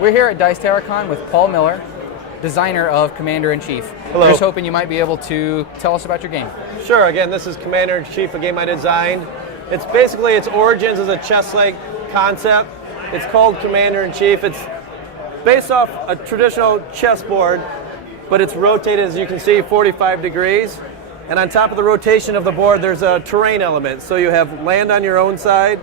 We're here at Dice TerraCon with Paul Miller, designer of Commander-in-Chief. Hello. Just hoping you might be able to tell us about your game. Sure, again, this is Commander-in-Chief, a game I designed. It's basically, its origins as a chess-like concept. It's called Commander-in-Chief. It's based off a traditional chessboard, but it's rotated, as you can see, 45 degrees. And on top of the rotation of the board, there's a terrain element. So you have land on your own side,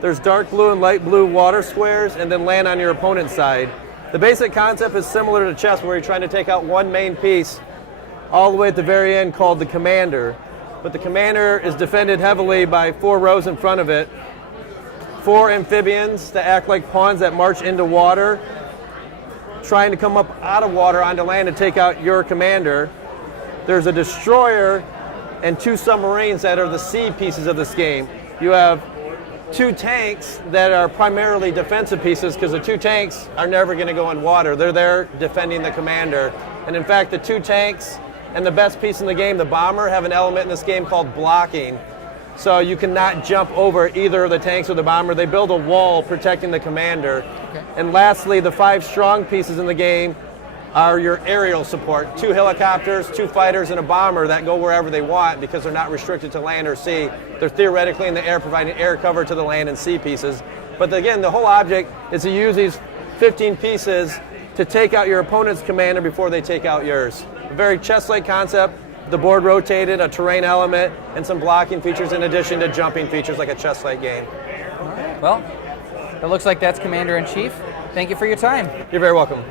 there's dark blue and light blue water squares, and then land on your opponent's side. The basic concept is similar to chess, where you're trying to take out one main piece all the way at the very end called the commander. But the commander is defended heavily by 4 rows in front of it, 4 amphibians that act like pawns that march into water, trying to come up out of water onto land and take out your commander. There's a destroyer and 2 submarines that are the sea pieces of this game. You have 2 tanks that are primarily defensive pieces, because the 2 tanks are never going to go in water. They're there defending the commander. And in fact, the 2 tanks and the best piece in the game, the bomber, have an element in this game called blocking. So you cannot jump over either of the tanks or the bomber. They build a wall protecting the commander. Okay. And lastly, the 5 strong pieces in the game are your aerial support. 2 helicopters, 2 fighters, and a bomber that go wherever they want, because they're not restricted to land or sea. They're theoretically in the air, providing air cover to the land and sea pieces. But again, the whole object is to use these 15 pieces to take out your opponent's commander before they take out yours. A very chess-like concept, the board rotated, a terrain element, and some blocking features in addition to jumping features like a chess-like game. Well, it looks like that's Commander-in-Chief. Thank you for your time. You're very welcome.